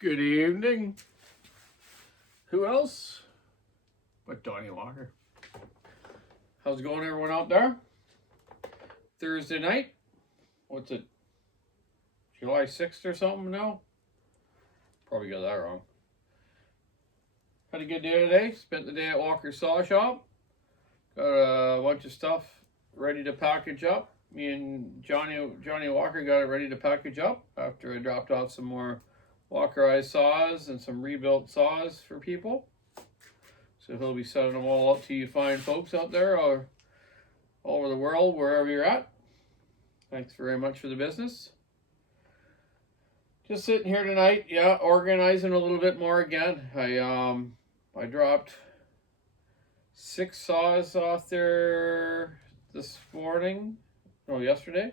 Good evening. Who else but Donny Walker? How's it going, everyone out there? Thursday night. What's it? July 6th or something now? Probably got that wrong. Had a good day today. Spent the day at Walker's Saw Shop. Got a bunch of stuff ready to package up. Me and Johnny Walker got it ready to package up after I dropped off some more Walkerized saws and some rebuilt saws for people. So he'll be sending them all out to you fine folks out there all over the world, wherever you're at. Thanks very much for the business. Just sitting here tonight, organizing a little bit more again. I dropped 6 saws off there yesterday.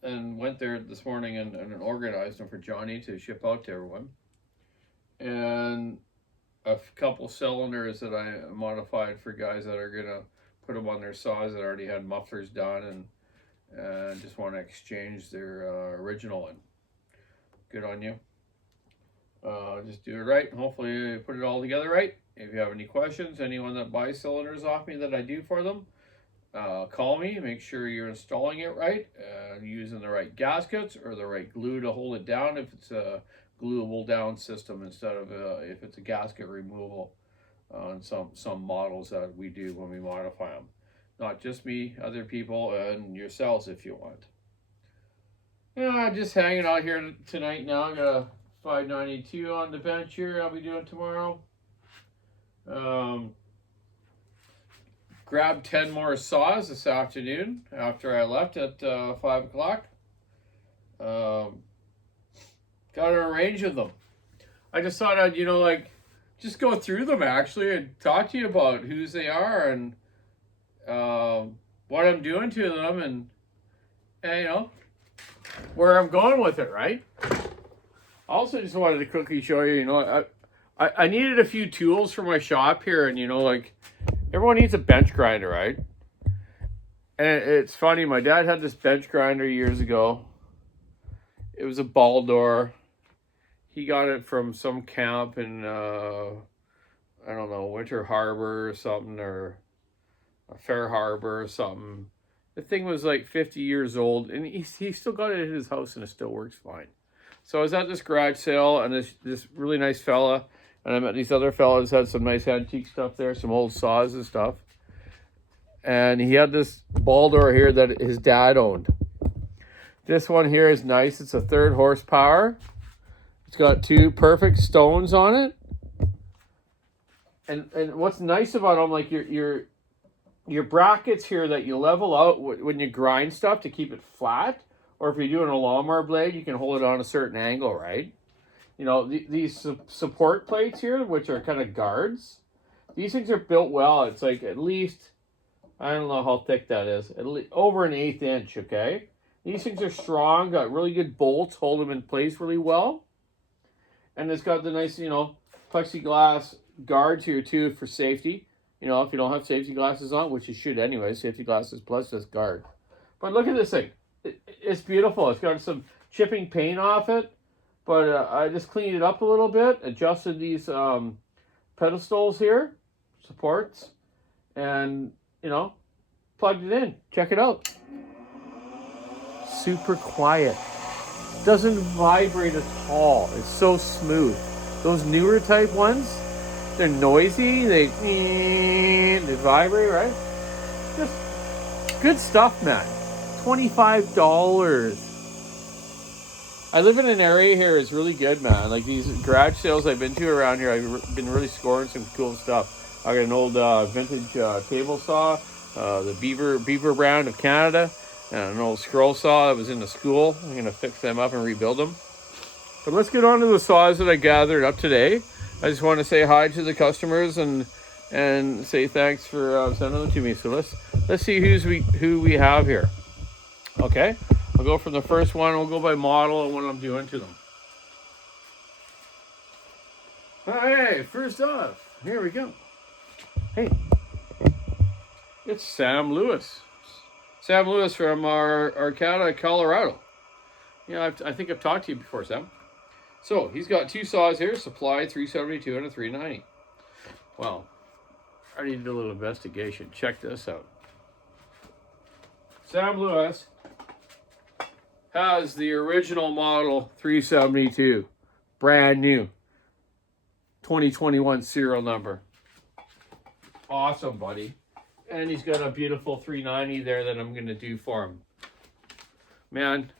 And went there this morning and organized them for Johnny to ship out to everyone. And a couple cylinders that I modified for guys that are gonna put them on their saws that already had mufflers done and just want to exchange their original one. Good on you. Just do it right. Hopefully put it all together right. If you have any questions, anyone that buys cylinders off me that I do for them, call me. Make sure you're installing it right, using the right gaskets or the right glue to hold it down if it's a gluable down system instead of if it's a gasket removal on some models that we do when we modify them. Not just me, other people, and yourselves if you want. I'm just hanging out here tonight now. I got a 592 on the bench here I'll be doing tomorrow. Grabbed 10 more saws this afternoon after I left at 5 o'clock. Got a range of them. I just thought I'd, just go through them actually and talk to you about whose they are and what I'm doing to them and where I'm going with it, right? Also just wanted to quickly show you, I needed a few tools for my shop here and, everyone needs a bench grinder, right? And it's funny, my dad had this bench grinder years ago. It was a Baldor. He got it from some camp in, I don't know, Winter Harbor or something, or Fair Harbor or something. The thing was like 50 years old, and he still got it at his house, and it still works fine. So I was at this garage sale, and this really nice fella, and I met these other fellas, had some nice antique stuff there, some old saws and stuff. And he had this Baldor here that his dad owned. This one here is nice. It's a 3rd horsepower. It's got 2 perfect stones on it. And what's nice about them, like your brackets here that you level out when you grind stuff to keep it flat, or if you're doing a lawnmower blade, you can hold it on a certain angle, right? These support plates here, which are kind of guards, these things are built well. It's like at least, I don't know how thick that is, at least over an 1/8 inch, okay? These things are strong, got really good bolts, hold them in place really well. And it's got the nice, plexiglass guards here too for safety. If you don't have safety glasses on, which you should anyway, safety glasses plus this guard. But look at this thing. It's beautiful. It's got some chipping paint off it. But I just cleaned it up a little bit, adjusted these pedestals here, supports, and, plugged it in. Check it out. Super quiet. Doesn't vibrate at all. It's so smooth. Those newer type ones, they're noisy. They vibrate, right? Just good stuff, man. $25. I live in an area here. It's really good, man. Like these garage sales I've been to around here, I've been really scoring some cool stuff. I got an old vintage table saw, the Beaver brand of Canada, and an old scroll saw that was in the school. I'm gonna fix them up and rebuild them. But let's get on to the saws that I gathered up today. I just want to say hi to the customers and say thanks for sending them to me. So let's see who we have here. Okay. I'll go from the first one. We'll go by model and what I'm doing to them. Hey, first off, here we go. Hey, it's Sam Lewis. Sam Lewis from Arcata, Colorado. I think I've talked to you before, Sam. So he's got two saws here, supply 372 and a 390. Well, I need to do a little investigation. Check this out. Sam Lewis has the original model 372, brand new, 2021 serial number. Awesome, buddy. And he's got a beautiful 390 there that I'm going to do for him. Man,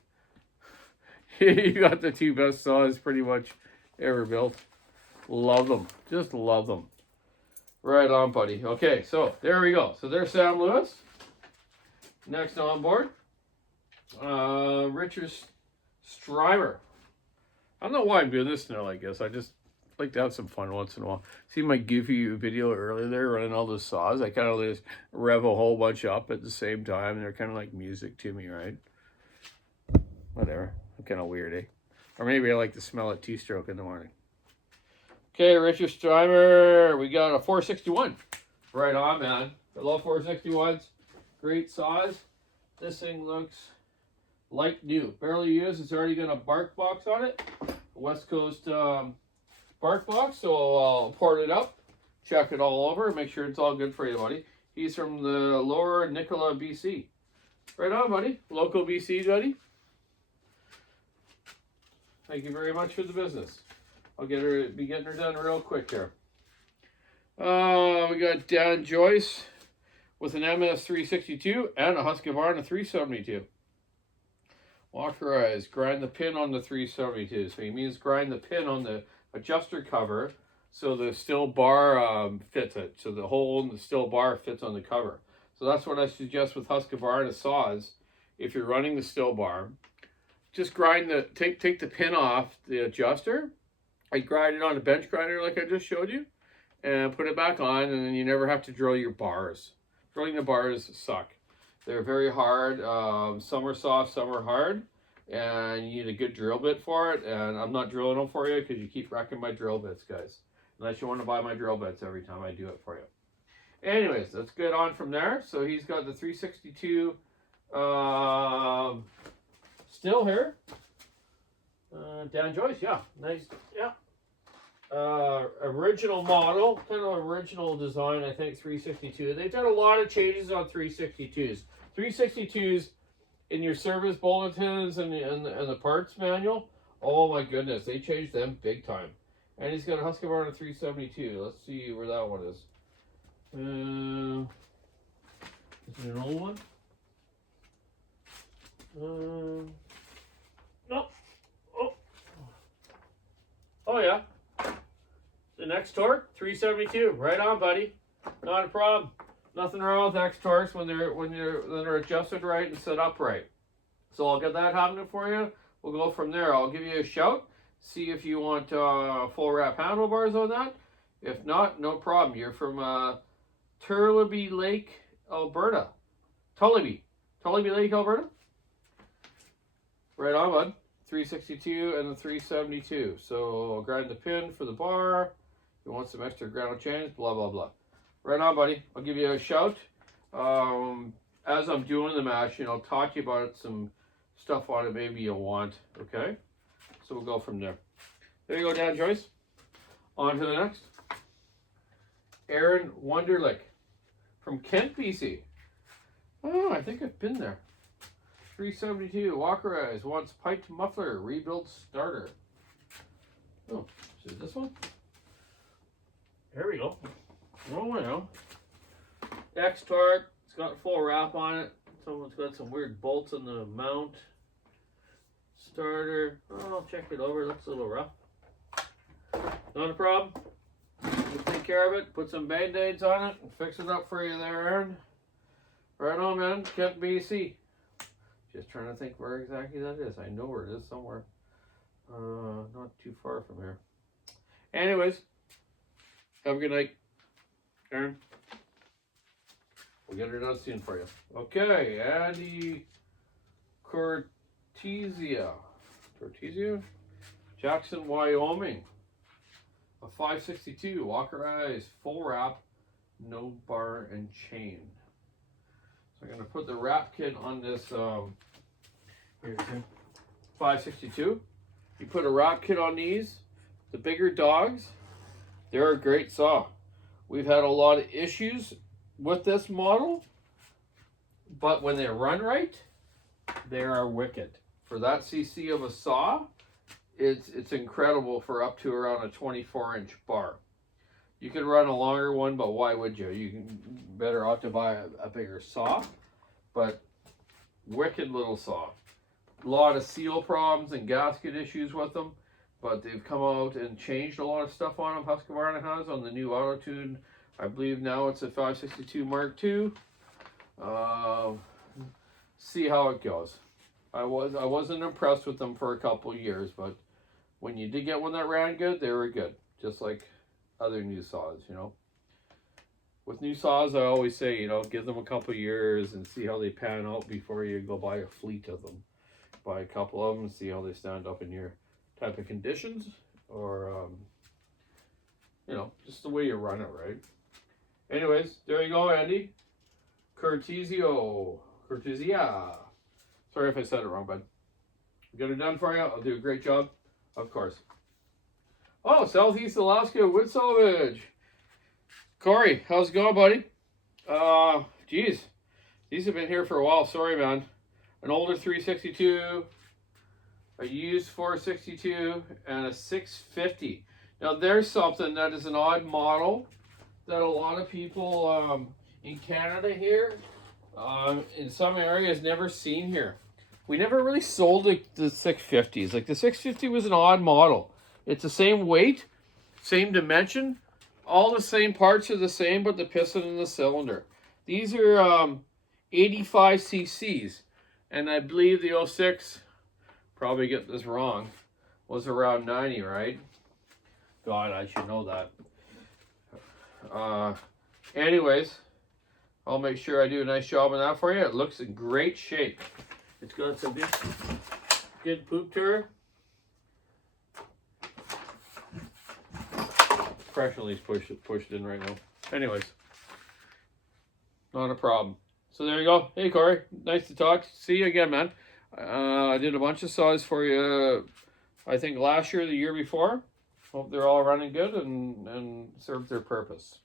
you got the two best saws pretty much ever built. Love them. Just love them. Right on, buddy. Okay, so there we go. So there's Sam Lewis. Next on board, Richard Strymer. I don't know why I'm doing this now, I guess. I just like to have some fun once in a while. See my goofy video earlier there, running all the saws? I kind of just rev a whole bunch up at the same time. And they're kind of like music to me, right? Whatever. I'm kind of weird, eh? Or maybe I like to smell a two-stroke in the morning. Okay, Richard Strymer. We got a 461. Right on, man. I love 461s. Great saws. This thing looks like new. Barely used. It's already got a bark box on it. West Coast bark box. So I'll port it up. Check it all over. Make sure it's all good for you, buddy. He's from the lower Nicola, BC. Right on, buddy. Local BC, buddy. Thank you very much for the business. I'll be getting her done real quick here. We got Dan Joyce with an MS 362 and a Husqvarna 372. Walker eyes, grind the pin on the 372. So he means grind the pin on the adjuster cover so the still bar fits it. So the hole in the still bar fits on the cover. So that's what I suggest with Husqvarna saws. If you're running the still bar, just grind take the pin off the adjuster. I grind it on a bench grinder like I just showed you and put it back on, and then you never have to drill your bars. Drilling the bars suck. They're very hard. Some are soft, some are hard, and you need a good drill bit for it. And I'm not drilling them for you because you keep wrecking my drill bits, guys. Unless you want to buy my drill bits every time I do it for you. Anyways, let's get on from there. So he's got the 362 still here. Dan Joyce, yeah, nice, yeah. Original model, kind of original design, I think, 362. They've done a lot of changes on 362s. 362s in your service bulletins and the parts manual, oh my goodness, they changed them big time. And he's got a Husqvarna 372. Let's see where that one is. Is it an old one? No. Oh yeah. The next torque, 372. Right on, buddy. Not a problem. Nothing wrong with X torques when they're adjusted right and set up right. So I'll get that happening for you. We'll go from there. I'll give you a shout. See if you want full wrap handlebars on that. If not, no problem. You're from Turleby Lake, Alberta. Tullibee Lake, Alberta. Right on, bud. 362 and the 372. So I'll grind the pin for the bar. You want some extra ground change, blah, blah, blah. Right on, buddy. I'll give you a shout. As I'm doing the mashing, I'll talk to you about some stuff on it maybe you'll want, okay? So we'll go from there. There you go, Dan Joyce. On to the next. Aaron Wunderlich from Kent, BC. Oh, I think I've been there. 372, Walker Eyes, wants piped muffler, rebuild starter. Oh, is it this one? There we go. Oh, well. X torque, it's got full wrap on it. Someone's got some weird bolts on the mount. Starter, oh, I'll check it over, it looks a little rough. Not a problem. Just take care of it, put some band-aids on it, and fix it up for you there, Aaron. Right on, man. Kent, BC. Just trying to think where exactly that is. I know where it is somewhere. Not too far from here. Anyways, have a good night, Aaron. We'll get her done soon for you. Okay, Andy Cortesia, Jackson, Wyoming. A 562, Walker Eyes, full wrap, no bar and chain. So I'm going to put the wrap kit on this 562. You put a wrap kit on these, the bigger dogs, they're a great saw. We've had a lot of issues with this model, but when they run right, they are wicked. For that cc of a saw, it's incredible for up to around a 24-inch bar. You can run a longer one, but why would you? You can better off to buy a bigger saw, but wicked little saw. A lot of seal problems and gasket issues with them, but they've come out and changed a lot of stuff on them. Husqvarna has on the new Auto-Tune. I believe now it's a 562 Mark II. See how it goes. I wasn't impressed with them for a couple years, but when you did get one that ran good, they were good. Just like other new saws, you know. With new saws, I always say, you know, give them a couple years and see how they pan out before you go buy a fleet of them. Buy a couple of them and see how they stand up in your type of conditions, or you know, just the way you run it, right? Anyways, there you go, Andy. Cortesia. Sorry if I said it wrong, bud. Get it done for you. I'll do a great job, of course. Oh, Southeast Alaska wood salvage. Corey, how's it going, buddy? Geez, these have been here for a while. Sorry, man. An older 362, a used 462, and a 650. Now, there's something that is an odd model that a lot of people in Canada here, in some areas, never seen here. We never really sold the 650s. Like, the 650 was an odd model. It's the same weight, same dimension, all the same parts are the same, but the piston and the cylinder. These are 85 cc's. And I believe the 06, probably get this wrong, was around 90, right? God, I should know that. Anyways, I'll make sure I do a nice job on that for you. It looks in great shape. It's got some good poop to her. Pressure release pushed in right now. Anyways, not a problem. So there you go. Hey, Corey. Nice to talk. See you again, man. I did a bunch of saws for you, I think last year, the year before. Hope they're all running good and serve their purpose.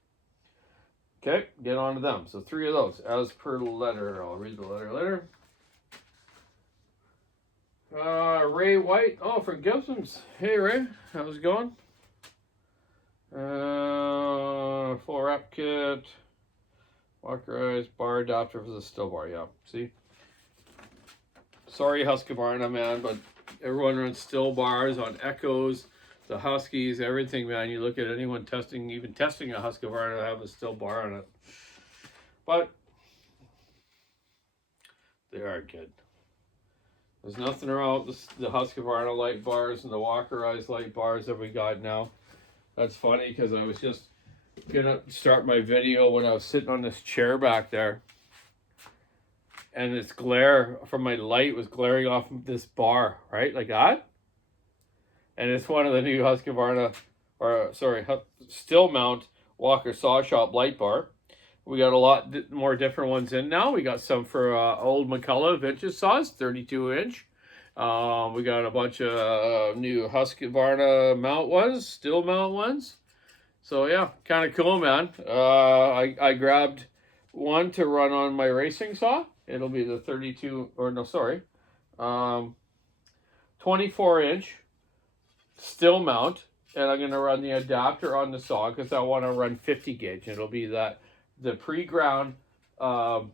Okay, get on to them. So 3 of those, as per the letter. I'll read the letter later. Ray White. Oh, from Gibson's. Hey, Ray. How's it going? Full wrap kit. Walkerized bar adapter for the still bar, yeah. See? Sorry, Husqvarna, man, but everyone runs still bars on Echoes, the Huskies, everything, man. You look at anyone testing, even testing a Husqvarna, have a still bar on it. But they are good. There's nothing wrong with the Husqvarna light bars and the Walkerized light bars that we got now. That's funny because I was just gonna start my video when I was sitting on this chair back there, and this glare from my light was glaring off this bar, right, like that. And it's one of the new Husqvarna, still mount Walker Saw Shop light bar. We got a lot more different ones in now. We got some for old McCullough vintage saws, 32-inch. We got a bunch of new Husqvarna mount ones, still mount ones. So yeah, kind of cool, man. I grabbed one to run on my racing saw. It'll be the 24-inch still mount, and I'm gonna run the adapter on the saw because I want to run 50 gauge. It'll be the pre-ground. What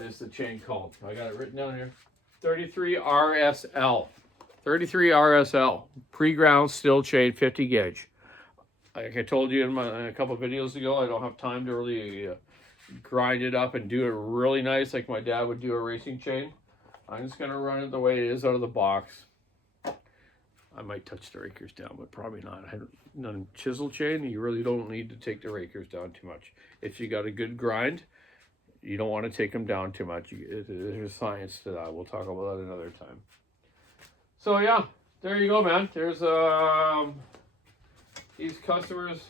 is the chain called? I got it written down here. 33 RSL. 33 RSL pre-ground still chain 50 gauge. Like I told you in a couple of videos ago, I don't have time to really grind it up and do it really nice like my dad would do a racing chain. I'm just gonna run it the way it is out of the box. I might touch the rakers down, but probably not. On chisel chain, you really don't need to take the rakers down too much. If you got a good grind, you don't want to take them down too much. There's science to that. We'll talk about that another time. So yeah, there you go, man. There's these customers'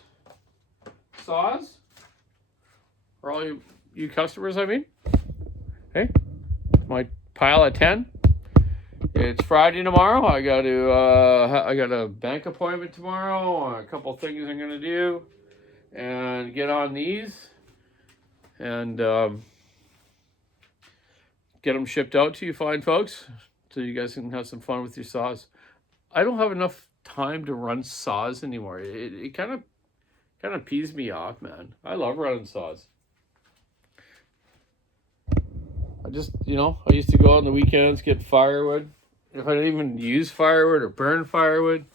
saws. For all you customers, I mean. Hey, my pile of 10. It's Friday tomorrow. I got a bank appointment tomorrow. A couple things I'm gonna do, and get on these, and get them shipped out to you fine folks, so you guys can have some fun with your saws. I don't have enough time to run saws anymore. It kind of pees me off, man. I love running saws. I used to go on the weekends, get firewood. If I didn't even use firewood or burn firewood,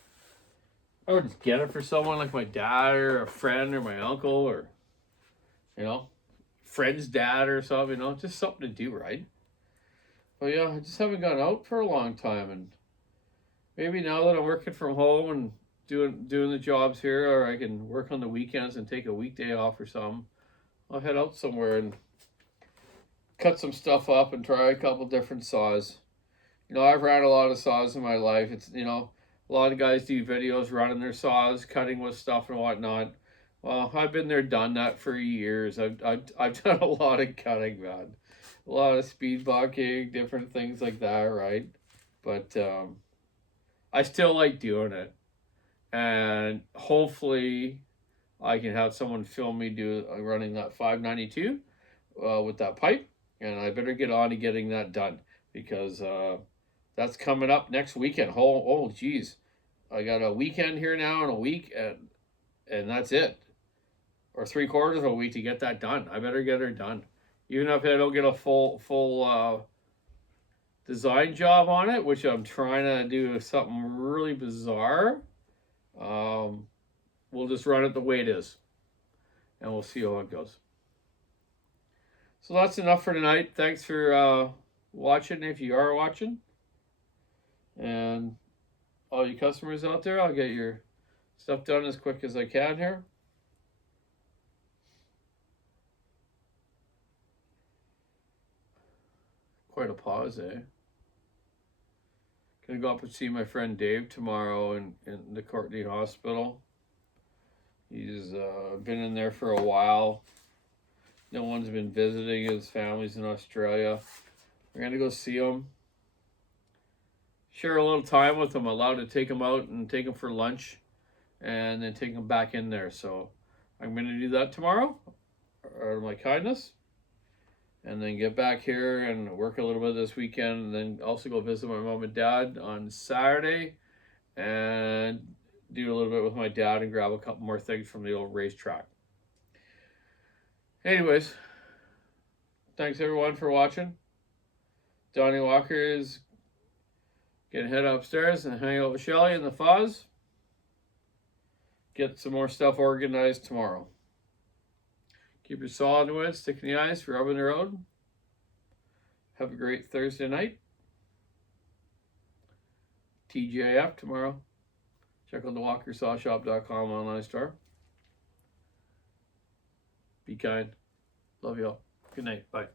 I would just get it for someone like my dad or a friend or my uncle or, friend's dad or something, just something to do, right? But yeah, I just haven't gone out for a long time, and maybe now that I'm working from home and doing the jobs here, or I can work on the weekends and take a weekday off or something, I'll head out somewhere and cut some stuff up and try a couple different saws. I've ran a lot of saws in my life. It's, a lot of guys do videos running their saws, cutting with stuff and whatnot. Well, I've been there, done that for years. I've done a lot of cutting, man. A lot of speed bucking, different things like that, right? But I still like doing it. And hopefully I can have someone film me running that 592 with that pipe. And I better get on to getting that done, because that's coming up next weekend. Oh, geez. I got a weekend here now and a week, and that's it. Or 3/4 of a week to get that done. I better get her done. Even if I don't get a full design job on it, which I'm trying to do something really bizarre, we'll just run it the way it is. And we'll see how it goes. So that's enough for tonight. Thanks for watching, if you are watching. And all you customers out there, I'll get your stuff done as quick as I can here. Quite a pause, eh? Gonna go up and see my friend Dave tomorrow in the Courtney Hospital. He's been in there for a while. No one's been visiting. His family's in Australia. We're gonna go see him. Share a little time with him. Allowed to take him out and take him for lunch, and then take him back in there. So I'm gonna do that tomorrow, out of my kindness, and then get back here and work a little bit this weekend, and then also go visit my mom and dad on Saturday, and do a little bit with my dad and grab a couple more things from the old racetrack. Anyways, thanks everyone for watching. Donny Walker is gonna head upstairs and hang out with Shelly and the Fuzz. Get some more stuff organized tomorrow. Keep your saw in the wood, stick in the ice, rubbing the road. Have a great Thursday night. TGIF tomorrow. Check out the WalkerSawShop.com online store. Be kind. Love y'all. Good night. Bye.